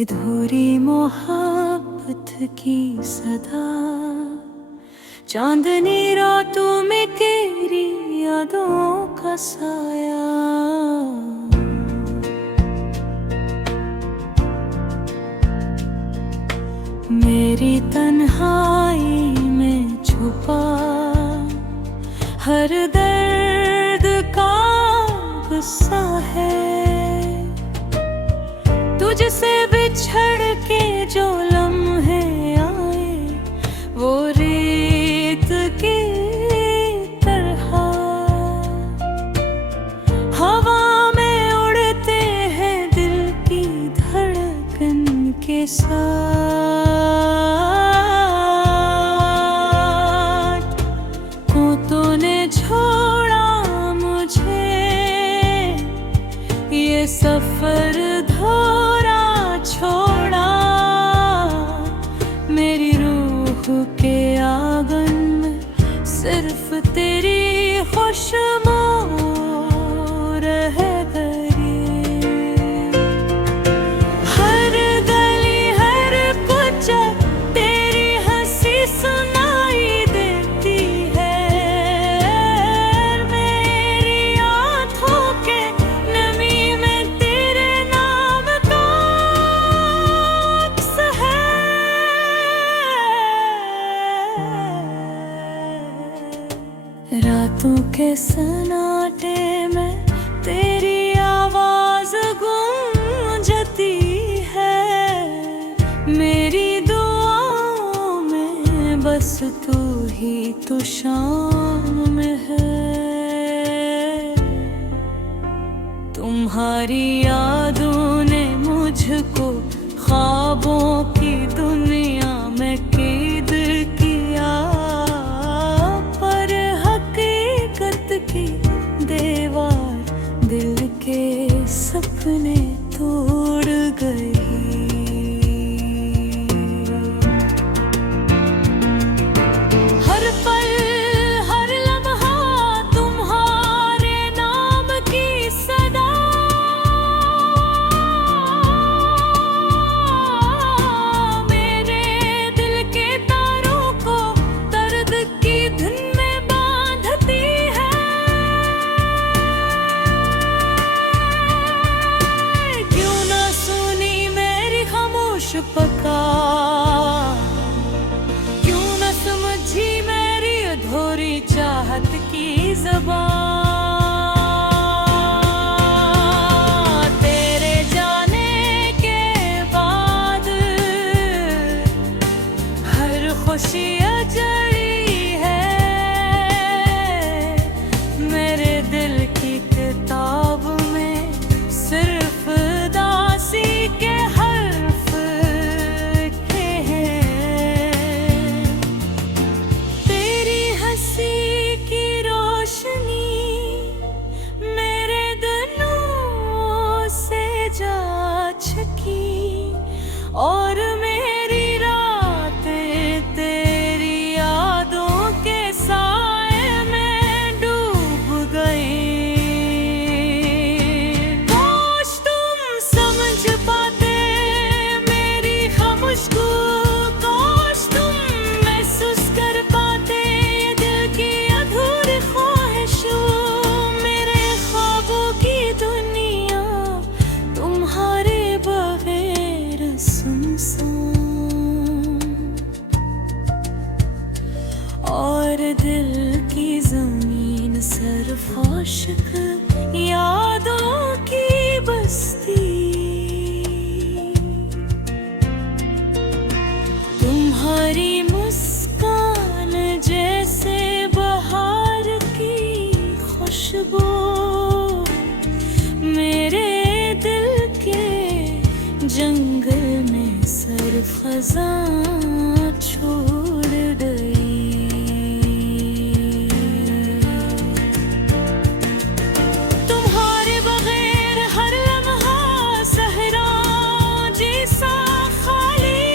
अधूरी मोहब्बत की सदा, चांदनी रातों में तेरी यादों का साया। मेरी तन्हाई में छुपा हर दर्द का गुस्सा है। तुझसे बिछड़ के जो लम्हे आए वो रेत की तरह हवा में उड़ते हैं दिल की धड़कन के साथ। तूने ने छोड़ा मुझे ये सफर धोरा छोड़ा, मेरी रूह के आंगन में सिर्फ तेरी खुशबू रह गई। हर गली हर कुछ तेरी हंसी सुनाई देती है। मेरी आँखों के नमी में तेरे नाम का अक्स है। रातों के सन्नाटे में तेरी आवाज गूंजती है। मेरी दुआओं में बस तू ही तो शाम में है। तुम्हारी यादों ने मुझको ख्वाबों की दुनिया में कैद किया, पर हकीकत की दीवार दिल के सपने तोड़ गई। हर पल हर लम्हा तुम्हारे नाम की सदा, मेरे दिल के तारों को दर्द की धुन में बांधती है। क्यों ना सुनी मेरी खामोश पुकार, क्यों न समझी मेरी अधूरी चाहत की ज़बान। तेरे जाने के बाद हर खुशी अजड़ी है। मेरे दिल की किताब में सिर्फ दासी के हर्फ लिखे हैं। तेरी हंसी की रोशनी मेरे दिलों से जा छकी, और मेरी रातें तेरी यादों के साए में डूब गई। काश तुम समझ पाते मेरी खामोश को, काश तुम महसूस कर पाते ये दिल की अधूरी ख्वाहिशों। मेरे ख्वाबों की दुनिया तुम्हारे बगैर सुनसान, और दिल की जमीन सरफाश यादों की बस्ती। तुम्हारी मुस्कान जैसे बहार की खुशबू मेरे दिल के जंगल में सरफरां छोड़ गई। तुम्हारे बगैर हर लम्हा सहरा जैसा खाली,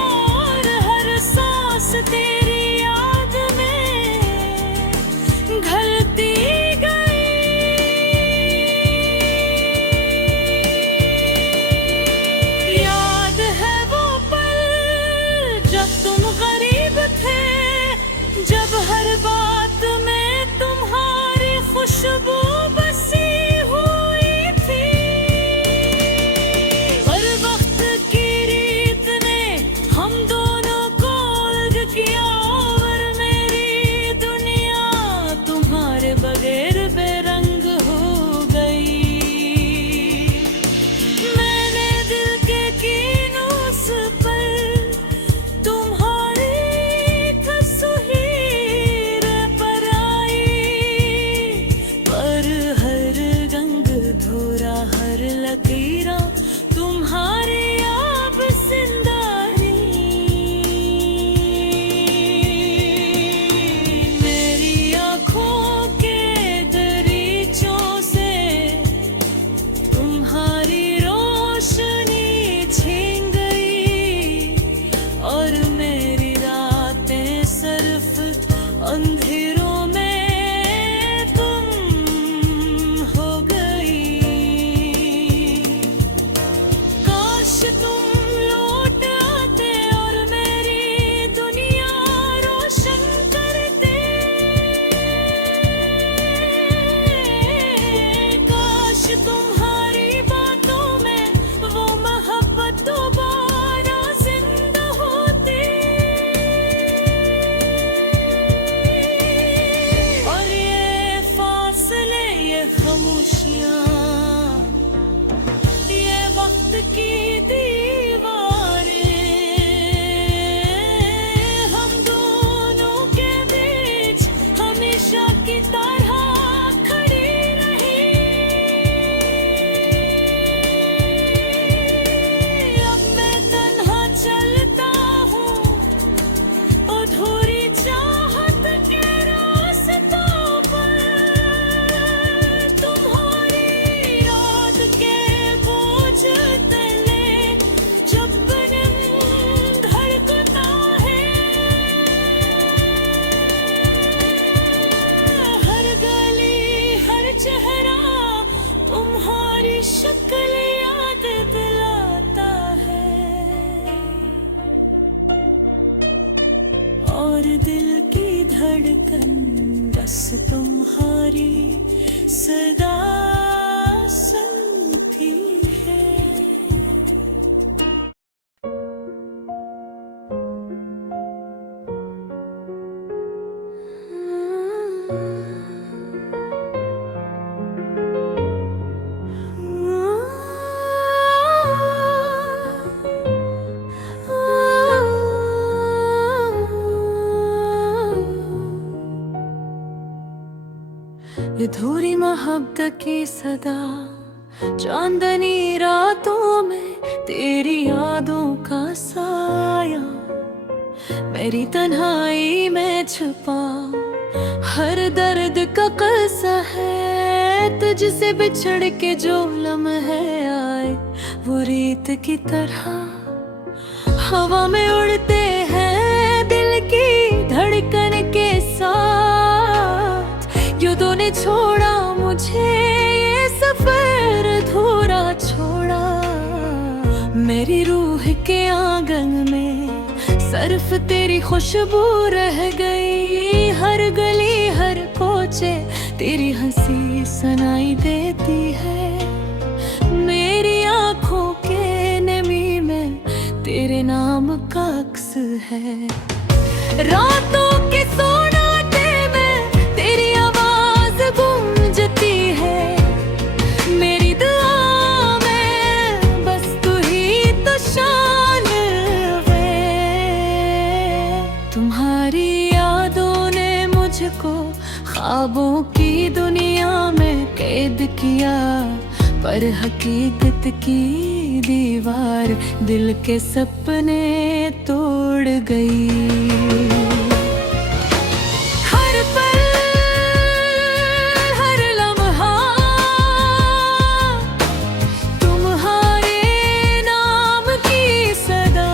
और हर सांस तेरी याद में ढलती गई। तुम लौट आते और मेरी दुनिया रोशन करते। काश तुम्हारी बातों में वो मोहब्बत दोबारा जिंदा होती। और ये फासले, ये खामोशियाँ, ये वक्त की दीवारें हम दोनों के बीच हमेशा की तरह खड़ी रही। अब मैं तन्हा चलता हूँ अधूरी चाहत के रास्तों पर। तुम्हारी याद के बोझ तले जब बनम धड़कता है। हर गली, हर चेहरा तुम्हारी शक्ल याद दिलाता है। और दिल की धड़कन बस तुम्हारी सदा सुनती है। ये धूरी मोहब्बत की सदा, चांदनी रातों में तेरी यादों का साया, मेरी तन्हाई में छुपा हर दर्द का किस्सा है। तुझसे बिछड़ के जो लम्हे आए वो रेत की तरह हवा में उड़ते हैं दिल की धड़कन के साथ। युद्धों ने छोड़ा मुझे ये सफर अधूरा छोड़ा। मेरी रूह के आंगन में सिर्फ तेरी खुशबू रह गई। हर गली, हर कोचे तेरी हंसी सुनाई देती है। मेरी आंखों के नमी में तेरे नाम का अक्स है। रातों के सोनाटे में तेरी आवाज गूंजती है। मेरी दुआ में बस तू ही तो शान है। तुम्हारी यादों ने मुझको ख्वाबों की दुनिया में कैद किया, पर हकीकत की दीवार दिल के सपने तोड़ गई। हर पल, हर लम्हा तुम्हारे नाम की सदा,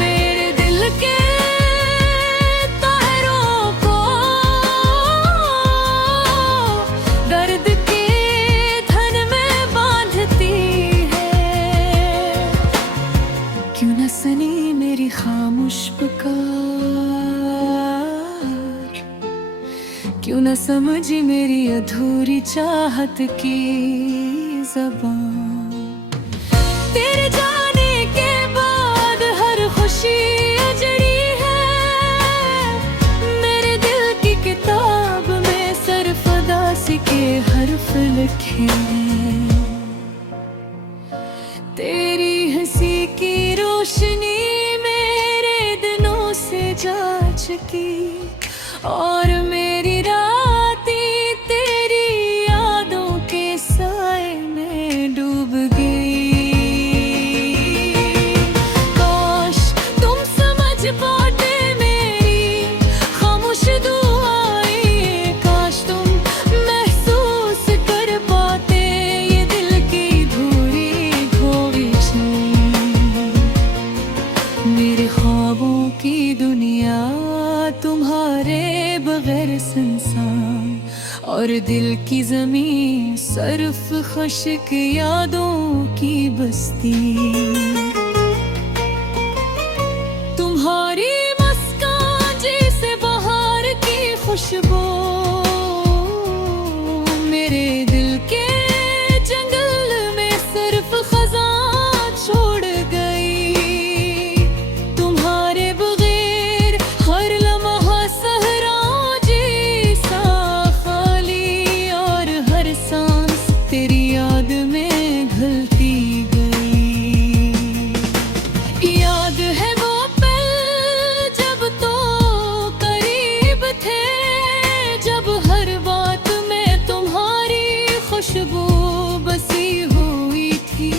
मेरे दिल के तारों को दर्द के धन में बांधती है। क्यों न सुनी मेरी खामोश पुकार, क्यों न समझी मेरी अधूरी चाहत की ज़बान। तेरे जाने के बाद हर खुशी अजड़ी है। मेरे दिल की किताब में सिर्फ उदासी के हर्फ लिखे हैं। तेरी हंसी की रोशनी मेरे दिनों से जा चुकी, और मेरी रातें तेरी यादों के साए में डूब गई। काश तुम समझ पाते मेरी खामोश दुआएं, काश तुम महसूस कर पाते ये दिल की धूरी ख्वाहिशें। मेरे ख्वाबों की दुनिया तुम्हारे बगैर सुनसान, और दिल की ज़मीं सिर्फ खुश्क यादों की बस्ती। तुम्हारी मुस्कान जैसे बहार की खुशबू मेरे दिल के जंगल में सिर्फ खज़ां छोड़ गई। तुम्हारे बगैर हर लम्हा सहरा जैसा खाली और हर सांस तेरी याद में घुलती गई। याद है वो पल जब तो करीब थे, जब हर बात में तुम्हारी खुशबू बसी हुई थी।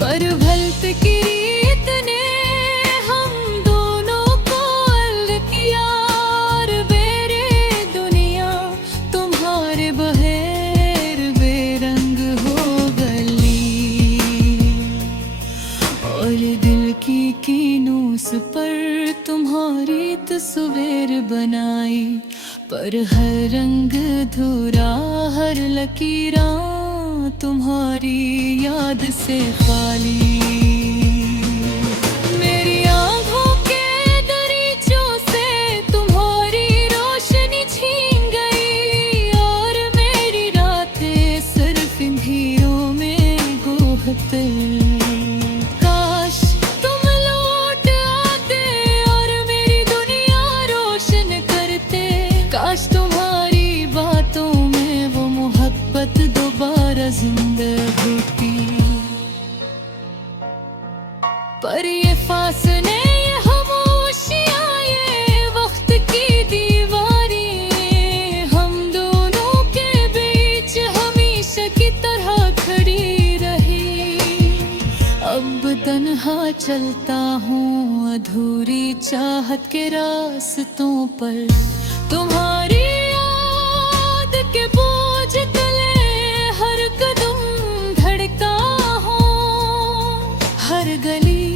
पर भलत की रीत ने हम दोनों को अलग किया और मेरे दुनिया तुम्हारे बगैर बेरंग हो गई। और दिल की कीनूस पर तुम्हारी तस्वीर बनाई, पर हर रंग धुरा हर लकीरा तुम्हारी याद से खाली। मेरी आँखों के दरीचों से तुम्हारी रोशनी छीन गई और मेरी रातें सिर्फ अंधेरों में गुमते। काश तुम लौट आते और मेरी दुनिया रोशन करते। काश तुम्हारी बातों में वो मोहब्बत दोबारा जिंदा होती। पर ये फासले ये खामोशियां ये वक्त की दीवारें हम दोनों के बीच हमेशा की तरह खड़ी रही। अब तन्हा चलता हूँ अधूरी चाहत के रास्तों पर। तुम्हारी याद के बोझ तले हर कदम धड़का हूँ। हर गली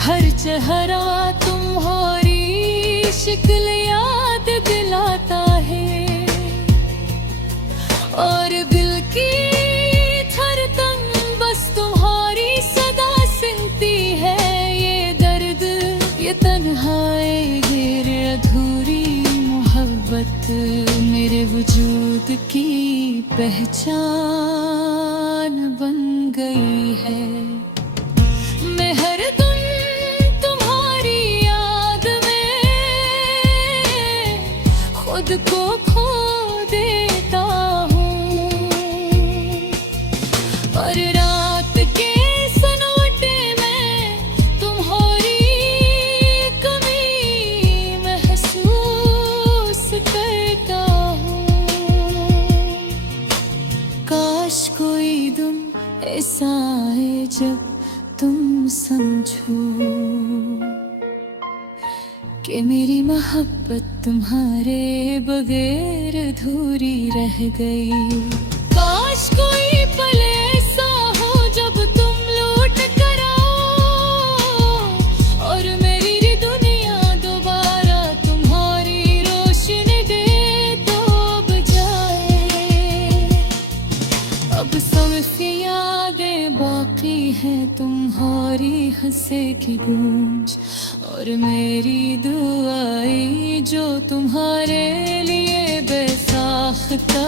हर चेहरा तुम्हारी शक्ल याद दिलाता है। और दिल की धड़कन बस तुम्हारी सदा सुनती है। ये दर्द ये तन्हाई ये अधूरी मोहब्बत मेरे वजूद की पहचान बन गई है। मैं हर दिन तुम्हारी याद में खुद को खो देता हूँ। और रात के सन्नाटे में तुम्हारी कमी महसूस करता हूँ। काश कोई दिन ऐसा आए जब तुम समझो कि मेरी मोहब्बत तुम्हारे बगैर अधूरी रह गई। काश कोई पल ऐसा हो जब तुम लौट कर आओ और मेरी दुनिया दोबारा तुम्हारी रोशनी दे डूब जाए। अब सिर्फ यादें बाकी हैं तुम्हारी हंसे की गूंज और मेरी दुआएं जो तुम्हारे लिए बेसाख्ता